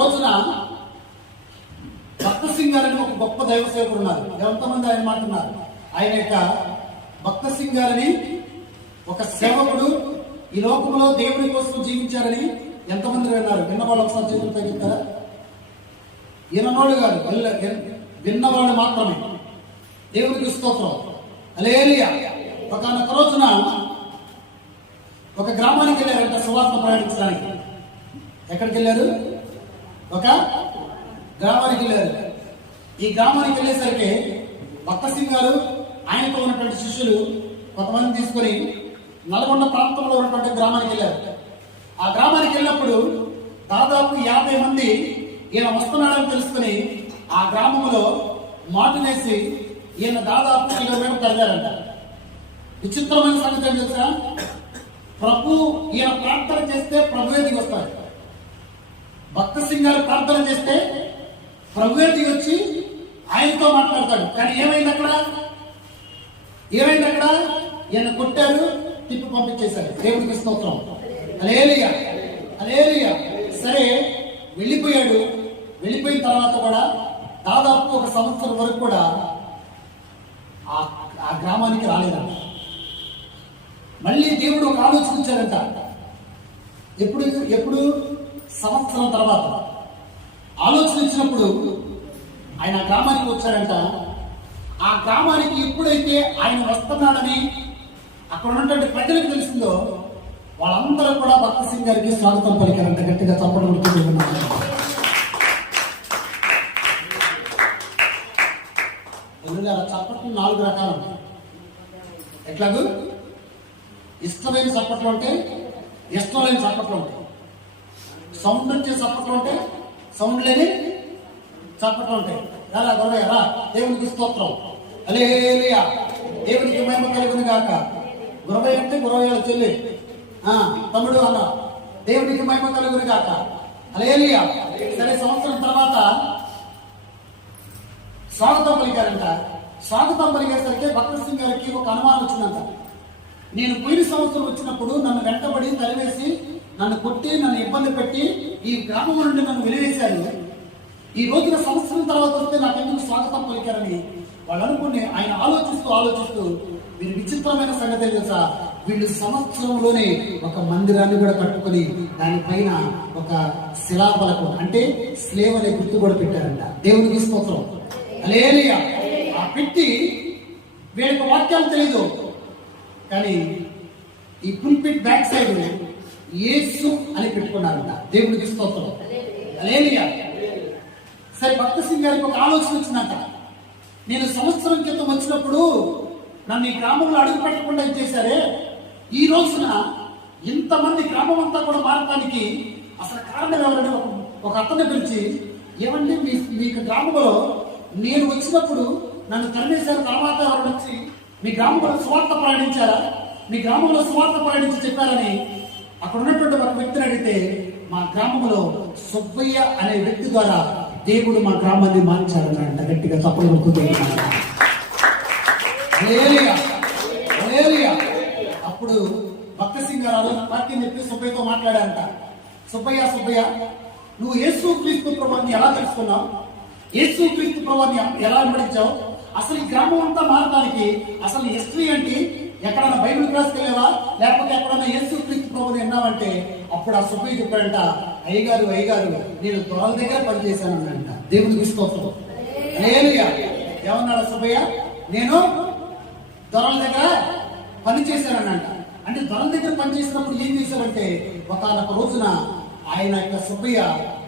రోజున భక్త సింగ్ గారని ఒక గొప్ప దైవ సేవకుడు ఉన్నారు. ఎంతమంది ఆయన మాట్లాడుతున్నారు? ఆయన యొక్క భక్త సింగ్ గారని ఒక సేవకుడు ఈ లోకంలో దేవుని కోసం జీవించారని ఎంతమంది విన్నారు? విన్నవాళ్ళు ఒకసారి చేతులు తగ్గిస్తారా? విన్నవాళ్ళు కాదు, విన్నవాళ్ళు మాత్రమే. దేవునికి స్తోత్రం. హల్లెలూయా. ఒకనొక రోజున ఒక గ్రామానికి వెళ్ళారంట సువార్త ప్రయాణించడానికి. ఎక్కడికి వెళ్ళారు? ఒక గ్రామానికి వెళ్ళారు. ఈ గ్రామానికి వెళ్ళేసరికి భక్త సింగ్ గారు ఆయనతో ఉన్నటువంటి శిష్యులు కొంతమంది తీసుకొని నల్గొండ ప్రాంతంలో ఉన్నటువంటి గ్రామానికి వెళ్ళారు. ఆ గ్రామానికి వెళ్ళినప్పుడు దాదాపు 50 మంది ఈయన వస్తున్నాడని తెలుసుకుని ఆ గ్రామంలో మాటునేసి ఈయన దాదాపు కిలోమీటర్ తరిగారంట. విచిత్రమైన సంగతి ఏం తెలుసా? ప్రభు ఈయన ప్రార్థన చేస్తే ప్రభువే దిగి వస్తాడు. భక్త సింగ్ గారు ప్రార్థన చేస్తే ప్రభువే దిగి వచ్చి ఆయనతో మాట్లాడతాడు. కానీ ఏమైంది అక్కడ? ఈయన కొట్టారు, తిప్పి పంపించేశారు. దేవుడికి స్తోత్రం. హల్లెలూయా, హల్లెలూయా. సరే వెళ్ళిపోయాడు. వెళ్ళిపోయిన తర్వాత కూడా దాదాపు 1 సంవత్సరం వరకు కూడా ఆ గ్రామానికి రాలేదంట. మళ్ళీ దేవుడు ఒక ఆలోచించారంట. ఎప్పుడు సంవత్సరం తర్వాత ఆలోచన ఇచ్చినప్పుడు ఆయన ఆ గ్రామానికి వచ్చారంట. ఆ గ్రామానికి ఎప్పుడైతే ఆయన వస్తున్నాడని అక్కడ ఉన్నటువంటి ప్రజలకు తెలిసిందో వాళ్ళందరూ కూడా భక్త సింగ్ గారికి స్వాగతం పలికారంట. గట్టిగా చప్పట్లు కొడుతున్నారు. చప్పట్లు 4 రకాలు. ఎట్లాగూ ఇష్టమైన చప్పట్లు ఉంటాయి, ఇష్టం లేని చప్పట్లు ఉంటాయి. సౌండ్ వచ్చే చప్పట్లు ఉంటాయి, సౌండ్ లేని చప్పట్లు ఉంటాయి. ఎలా గురవయ్య రా, దేవునికి స్తోత్రం. హల్లెలూయా. దేవునికి మహిమ కలుగును గాక. గురవయ్య అంటే గురవయ్య చెల్లి, తమ్ముడు అన్న. దేవునికి మహిమ కలుగును గాక. హల్లెలూయా. సరే సంవత్సరం తర్వాత స్వాగతం పలికారంట. స్వాగతం పలికేసరికి భక్త సింగ్ గారికి ఒక అనుమానం వచ్చిందంట. నేను పోయిన సంవత్సరం వచ్చినప్పుడు నన్ను వెంటబడి తరివేసి నన్ను కొట్టి నన్ను ఇబ్బంది పెట్టి ఈ గ్రామం నుండి నన్ను వెలివేశారు. ఈ రోజున సంవత్సరం తర్వాత వస్తే నాకెందుకు స్వాగతం పలికారని వాళ్ళు అనుకుని ఆయన ఆలోచిస్తూ వీరు విచిత్రమైన సంగతి తెలుసా? వీళ్ళు సంవత్సరంలోనే ఒక మందిరాన్ని కూడా కట్టుకుని దానిపైన ఒక శిలాఫలకం అంటే స్లేవ్ అనే గుర్తు కూడా పెట్టారంట. దేవునికి స్తోత్రం. హల్లెలూయా. ఆ పెట్టి వీళ్ళకి వాక్యాలు తెలియదు, కానీ ఈ పుల్పిట్ బ్యాక్ సైడ్ యేసు అని పెట్టుకున్నారంట. దేవునికి స్తోత్రం. హల్లెలూయా. సరే భక్త సింగ్ గారికి ఒక ఆలోచన వచ్చిందంట. నేను సంవత్సరం క్రితం వచ్చినప్పుడు నన్ను ఈ గ్రామంలో అడుగు పెట్టకుండా ఇచ్చేసారే, ఈ రోజున ఇంతమంది గ్రామం అంతా కూడా మారటానికి అసలు కారణం ఎవరని ఒక అతన్ని పిలిచి, ఏమండి మీకు గ్రామంలో నేను వచ్చినప్పుడు నన్ను తరిమేశారు, తర్వాత ఎవరు వచ్చి మీ గ్రామంలో సువార్త ప్రయాణించారా, మీ గ్రామంలో సువార్త ప్రయాణించి చెప్పారని అక్కడ ఉన్నటువంటి ఒక వ్యక్తిని అడిగితే, మా గ్రామంలో సుబ్బయ్య అనే వ్యక్తి ద్వారా దేవుడు మా గ్రామాన్ని మార్చారన్నాడంట. గట్టిగా తప్పలు కొడుతుంది. అప్పుడు భక్త సింగ్ గారు వాక్యం చెప్పి సుబ్బయ్యతో మాట్లాడారంట. సుబ్బయ్య నువ్వు యేసు క్రీస్తు ప్రభువుని ఎలా తెలుసుకున్నావు? యేసు క్రీస్తు ప్రభువుని ఎలా వెంబడించావు? అసలు ఈ గ్రామం అంతా మారడానికి అసలు హిస్టరీ ఏంటి? ఎక్కడన్నా బైబిల్ క్లాస్కి వెళ్ళావా, లేకపోతే ఎక్కడన్నా యేసు క్రీస్తు ప్రభువుని విన్నావంటే అప్పుడు ఆ సుబ్బయ్య చెప్పాడంట, అయ్యగారు నేను దొరల దగ్గర పనిచేశాను అన్నాడంట. దేవుడికి స్తోత్రం. హల్లెలూయా. ఏమన్నాడు సుబ్బయ్య? నేను దొరల దగ్గర పనిచేశానన్నంట. అంటే దొరల దగ్గర పనిచేసినప్పుడు ఏం చేశారంటే ఒకనొక రోజున ఆయన యొక్క సుబ్బయ్య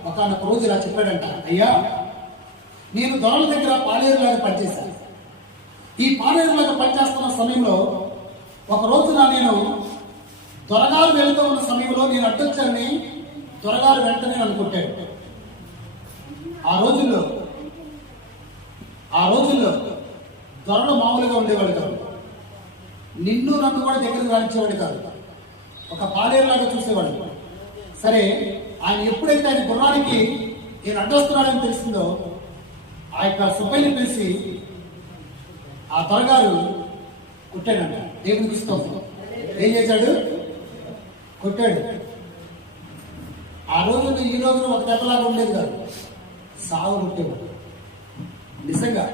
ఒకనొక రోజు ఇలా చెప్పాడంట, అయ్యా నేను దొరల దగ్గర పాలేరులాగా పనిచేశాను. ఈ పాలేరులాగా పనిచేస్తున్న సమయంలో ఒక రోజున నేను దొరగారు వెళ్తూ ఉన్న సమయంలో నేను అడ్డొచ్చానని దొరగారు వెంటనే నన్ను కొట్టాడు. ఆ రోజుల్లో దొరలు మామూలుగా ఉండేవాడు కాదు, నిన్ను నన్ను కూడా దగ్గరకు రానిచ్చేవాడు కాదు, ఒక పాలేరులాగా చూసేవాడు. సరే ఆయన ఎప్పుడైతే ఆయన గుర్రానికి నేను అడ్డొస్తున్నాడని తెలిసిందో ఆ యొక్క సుబ్బయ్యని పిలిచి ఆ దొరగారు కొట్టాడంట. దేవునికి స్తోత్రం. ఏం చేశాడు? కొట్టాడు. ఆ రోజున ఈ రోజున ఒక దెబ్బలాగా ఉండేది కాదు, సాగు కొట్టేవాడు నిజంగా.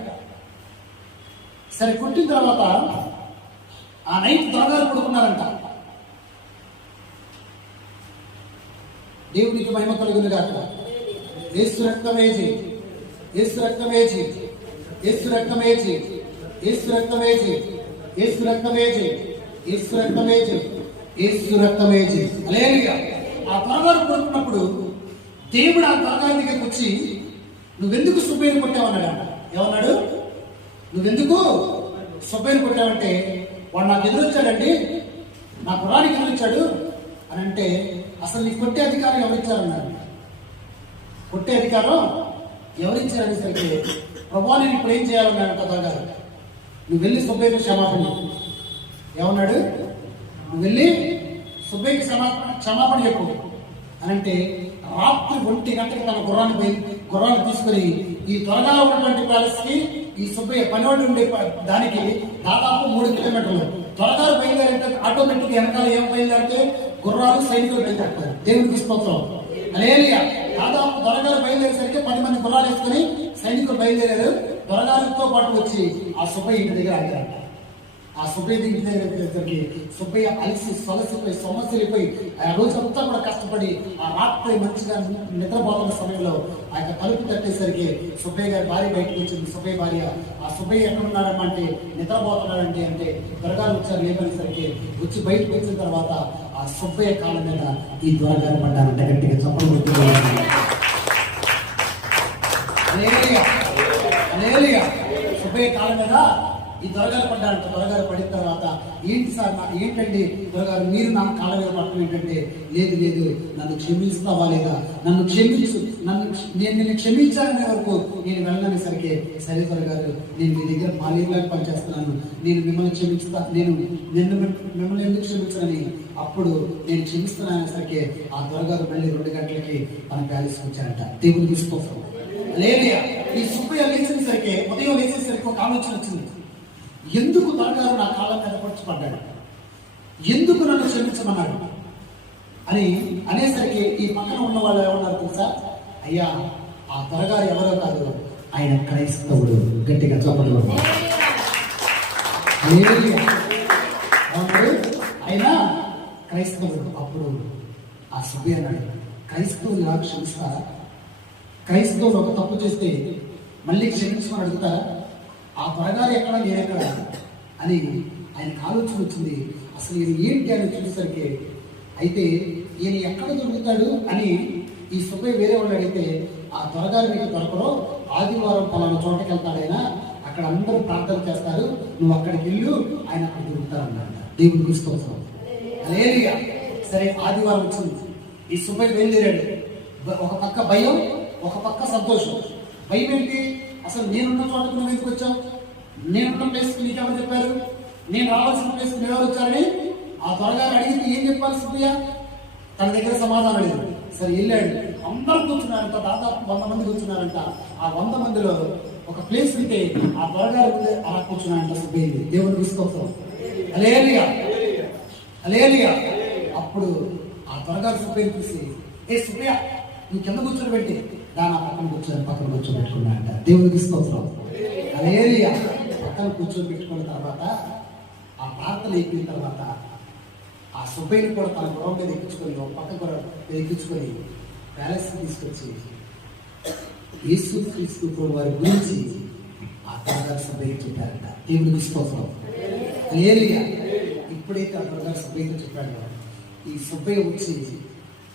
సరే కొట్టిన తర్వాత ఆ నైట్ దొరగారు పడుకున్నారంట. దేవునికి మహిమ కలుగును గాక. యేసు రక్తమేజి, యేసు రక్తమేజి, యేసు రక్తమేజి, యేసు రక్తమేజి, యేసు రక్తమేజి, యేసు రక్తమేజి, యేసు రక్తమేజి. హల్లెలూయా. ఆ దొరగారు పడుకున్నప్పుడు దేవుడు ఆ దొరగారి దగ్గరికి వచ్చి నువ్వెందుకు సుబ్బయ్యను కొట్టావన్నాడు. ఏమన్నాడు? నువ్వెందుకు సుబ్బయ్యను కొట్టావంటే, వాడు నాకు ఎదురొచ్చాడండి, నా పురానికి ఎదురొచ్చాడు అని అంటే, అసలు నీకు కొట్టే అధికారం ఎవరిచ్చారన్నాడు. కొట్టే అధికారం ఎవరిచ్చారనేసరికి, ప్రభువా నేను ఇప్పుడు ఏం చేయాలన్నాడు కదా గారు. నువ్వు వెళ్ళి సుబ్బయ్యకు క్షమాపణ. ఏమన్నాడు? నువ్వు వెళ్ళి సుబ్బయ్యకి క్షమాపణ చెప్పు అని అంటే, రాత్రి 1 గంటకి తన గుర్రాన్ని తీసుకుని ఈ త్వరగా ఉన్నటువంటి ప్యాలెస్ కి ఈ సుబ్బయ్య పనివాడు ఉండే దానికి దాదాపు 3 కిలోమీటర్లు. త్వరగా బయలుదేరంటే ఆటోమేటిక్ వెనకాల ఏం బయలుదేరితే గుర్రాలు సైనికులు బయలుదేరుతారు. దేవునికి స్తోత్రం. హల్లెలూయా. దాదాపు త్వరగా బయలుదేరేసరికి 10 మంది గుర్రాలు వేసుకుని సైనికులు బయలుదేరారు. త్వరగారితో పాటు వచ్చి ఆ సుబ్బయ్య ఇంటి దగ్గర ఆగారంట. ఆ సుబ్బయ్య ఇంటి దగ్గర వచ్చేసరికి సుబ్బయ్య అలసి సొలసిపోయి సొమసిలిపోయి ఆ రోజంతా కూడా కష్టపడి ఆ రాత్రి మంచిగా నిద్రపోతున్న సమయంలో ఆ యొక్క తలుపు తట్టేసరికి సుబ్బయ్య గారి భార్య బయటకు వచ్చింది. సుబ్బయ్య భార్య, ఆ సుబ్బయ్య ఎక్కడున్నాడమ్మా అంటే, నిద్రపోతున్నాడంటే అంటే దొరగారు వచ్చారు లేపనేసరికి వచ్చి బయటకు వచ్చిన తర్వాత ఆ సుబ్బయ్య కాళ్ళ మీద ఈ దొరగారు పడ్డారంట. గట్టిగా చప్పలు కొడుతున్నారు. సుబ్బయ్య కాళ్ళ మీద ఈ దొరగారు పడ్డారంట. దొరగారు పడిన తర్వాత, ఏంటి సార్ ఏంటండి దొరగారు మీరు నా కాళ్ళ మీద పట్టడం ఏంటంటే, లేదు లేదు నన్ను క్షమిస్తావా లేదా, నన్ను క్షమించు, నేను నిన్ను క్షమించాలనే వరకు నేను వెళ్ళనేసరికి, సరే దొరగారు నేను మీ దగ్గర మాలీలాగా పనిచేస్తున్నాను, నేను మిమ్మల్ని క్షమిస్తా, నేను మిమ్మల్ని ఎందుకు క్షమించాలని, అప్పుడు నేను క్షమిస్తున్నాననేసరికి ఆ దొరగారు మళ్ళీ 2 గంటలకి మన ప్యాలెస్కి వచ్చారంట. దేవుని తీసుకోసం లేదా. ఈ సుబ్బయ్య లేచేసరికి, ఉదయం లేచేసరికి ఒక ఆలోచన వచ్చింది. ఎందుకు దొరగారు నా కాళ్ళ మీద పడ్డాడు, ఎందుకు నన్ను క్షమించమన్నాడు అని అనేసరికి ఈ పక్కన ఉన్న వాళ్ళు ఏమన్నారు తెలుసా? అయ్యా ఆ దొరగారు ఎవరో కాదు, ఆయన క్రైస్తవుడు. గట్టిగా చెప్పడం. ఆయన క్రైస్తవుడు. అప్పుడు ఆ సుబ్బయ్య అన్నాడు, క్రైస్తవులు ఎలా క్షమిస్తారా? క్రైస్తవులు ఒక తప్పు చేస్తే మళ్ళీ క్షమించమని అడుగుతారా? ఆ త్వరగారు ఎక్కడ, నేనెక్కడ అని ఆయనకు ఆలోచన వచ్చింది. అసలు ఈయన ఏంటి అని చూసేసరికి, అయితే ఈయన ఎక్కడ దొరుకుతాడు అని ఈ సుబ్బయ్య వేరే వాళ్ళు అడిగితే, ఆ త్వరగారు మీకు దొరకరో, ఆదివారం పలానా చోటకి వెళ్తాడైనా, అక్కడ అందరూ ప్రార్థన చేస్తారు, నువ్వు అక్కడికి వెళ్ళు, ఆయన అక్కడ దొరుకుతారన్నాడు. దేవుని తీసుకోవచ్చు. లేదుగా. సరే ఆదివారం వచ్చింది. ఈ సుబ్బయ్య బయలుదేరాడు. ఒక పక్క భయం, ఒక పక్క సంతోషం. భయం ఏంటి? అసలు నేనున్న చోటకు నువ్వు ఎందుకు వచ్చావు? నేనున్న ప్లేస్కి నీకెవరు చెప్పారు? నేను రావాల్సిన ప్లేస్కి ఎవరు వచ్చారని ఆ త్వరగారు అడిగితే ఏం చెప్పాలి సుబ్బయ్య? తన దగ్గర సమాధానం అడిగాడు. సరే వెళ్ళాడు. అందరూ కూర్చున్నారంట, దాదాపు 100 మంది కూర్చున్నారంట. ఆ 100 మందిలో ఒక ప్లేస్ ఉంటే ఆ త్వరగారు ముందే అలా కూర్చున్నారంట సుబ్బయ్య. దేవుని తీసుకోసం. హల్లెలూయా, హల్లెలూయా. అప్పుడు ఆ త్వరగారు సుబ్బయ్యని చూసి, ఏ సుబ్బయ్య నువ్వు కింద కూర్చొని పెట్టి దాని పక్కన కూర్చోబెట్టుకున్నాడంట. దేవునికి స్తోత్రం. హల్లెలూయా. పక్కన కూర్చోబెట్టుకున్న తర్వాత ఆ ప్రార్థన అయిపోయిన తర్వాత ఆ సుబ్బయ్యని కూడా తన గుర్రం మీద ఎక్కించుకొని, ఒక పక్క గుర్రం మీద ఎక్కించుకొని ప్యాలెస్కి తీసుకొచ్చి యేసుక్రీస్తు వారి గురించి ఆ త్వరగారు సుబ్బయ్యకి చెప్పారంట. దేవునికి స్తోత్రం. హల్లెలూయా. ఇప్పుడైతే ఆ త్వరగారు సుబ్బయ్యతో చెప్పాడు, ఈ సుబ్బయ్య వచ్చి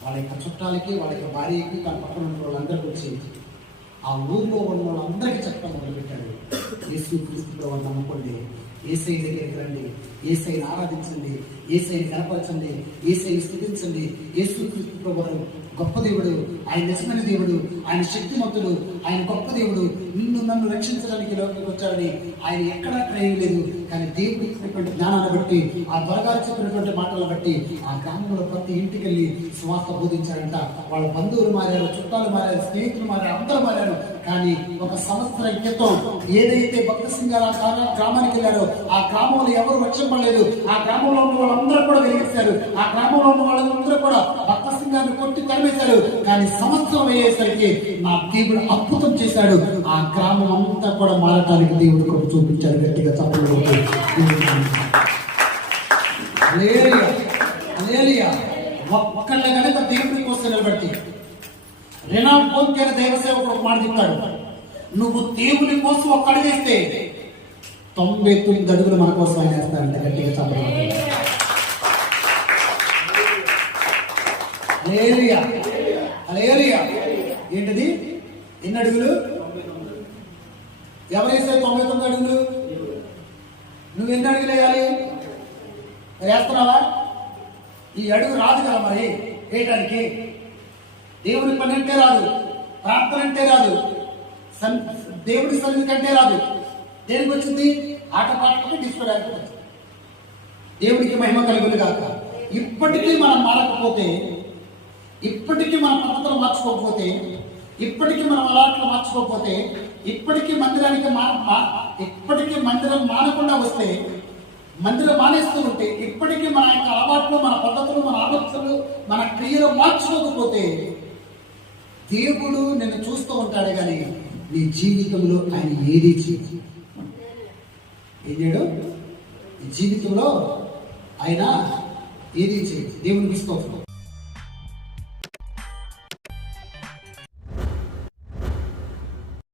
వాళ్ళ యొక్క చుట్టాలకి, వాళ్ళ యొక్క భార్యకి, తన పక్కన ఉన్న వాళ్ళందరికీ వచ్చి ఆ ఊర్లో ఉన్న వాళ్ళందరికీ చెప్పడం మొదలుపెట్టాడు. యేసుక్రీస్తు వారు నమ్ముకోండి, యేసయ్య దగ్గరికి రండి, యేసయ్యని ఆరాధించండి, యేసయ్యని కనపరచండి, యేసయ్యని స్తుతించండి. యేసుక్రీస్తు వారు గొప్ప దేవుడు, ఆయన నిజమైన దేవుడు, ఆయన శక్తిమంతుడు, ఆయన గొప్ప దేవుడు, నిన్ను నన్ను రక్షించడానికి లోపలికి వచ్చాడని ఆయన ఎక్కడా క్రయం లేదు. కానీ దేవుడు ఇచ్చినటువంటి జ్ఞానాన్ని బట్టి, ఆ త్వరగారు చెప్పినటువంటి మాటలను బట్టి ఆ గ్రామంలో ప్రతి ఇంటికి వెళ్ళి సువార్త బోధించారంట. వాళ్ళ బంధువులు మారారు, చుట్టాలు మారారు, స్నేహితులు మారారు, అందరూ మారారు. కానీ ఒక సంవత్సరం క్రితం ఏదైతే భక్త సింగ్ గారు ఆ గ్రామానికి వెళ్ళారో ఆ గ్రామంలో ఎవరు రక్షింపలేదు. ఆ గ్రామంలో ఉన్న వాళ్ళందరూ కూడా వెలిగించారు. ఆ గ్రామంలో ఉన్న వాళ్ళందరూ కూడా భక్త సింగ్ గారిని కొట్టి తరిమేశారు. కానీ సంవత్సరం అయ్యేసరికి నా దేవుడు అద్భుతం చేశాడు. ఆ గ్రామం అంతా కూడా మారటానికి దేవుడు కూడా చూపించాడు. గట్టిగా చప్పట్లు ఒక్కళ్ళ కనుక దేవుడి కోసం నిలబెట్టి రెనాల్డ్ బోంకే దైవ సేవకుడు ఒక మాట చెప్తాడు, నువ్వు దేవుని కోసం ఒక్క అడుగేస్తే 99 అడుగులు మన కోసం ఆయన వేస్తాడంట. గట్టిగా చప్పట్లు. ఏంటిది? ఎన్ని అడుగులు? ఎవరైతే 99 అడుగులు? నువ్వు ఎన్ని అడుగులు వేయాలి? వేస్తున్నావా? ఈ అడుగు రాదు కదా మరి వేయటానికి. దేవుని పని అంటే రాదు, ప్రార్థన అంటే రాదు, దేవుడి సన్నిధి కంటే రాదు. దేనికి వచ్చింది? ఆటపాటలకి తీసుకోవడానికి వచ్చింది. దేవుడికి మహిమ కలుగును కాక. ఇప్పటికీ మనం మారకపోతే, ఇప్పటికీ మన పద్ధతులు మార్చుకోకపోతే, ఇప్పటికీ మనం అలవాట్లు మార్చుకోకపోతే, ఇప్పటికీ మందిరం మానకుండా వస్తే, మందిరం మానేస్తూ ఉంటే, ఇప్పటికీ మన యొక్క అలవాట్లు, మన పద్ధతులు, మన ఆలోచనలు, మన క్రియలు మార్చుకోకపోతే దేవుడు నిన్ను చూస్తూ ఉంటాడు. కానీ నీ జీవితంలో ఆయన ఏది చేయడు. ఏం చేయడు? నీ జీవితంలో ఆయన ఏది చేయడు. దేవునికి స్తోత్రం.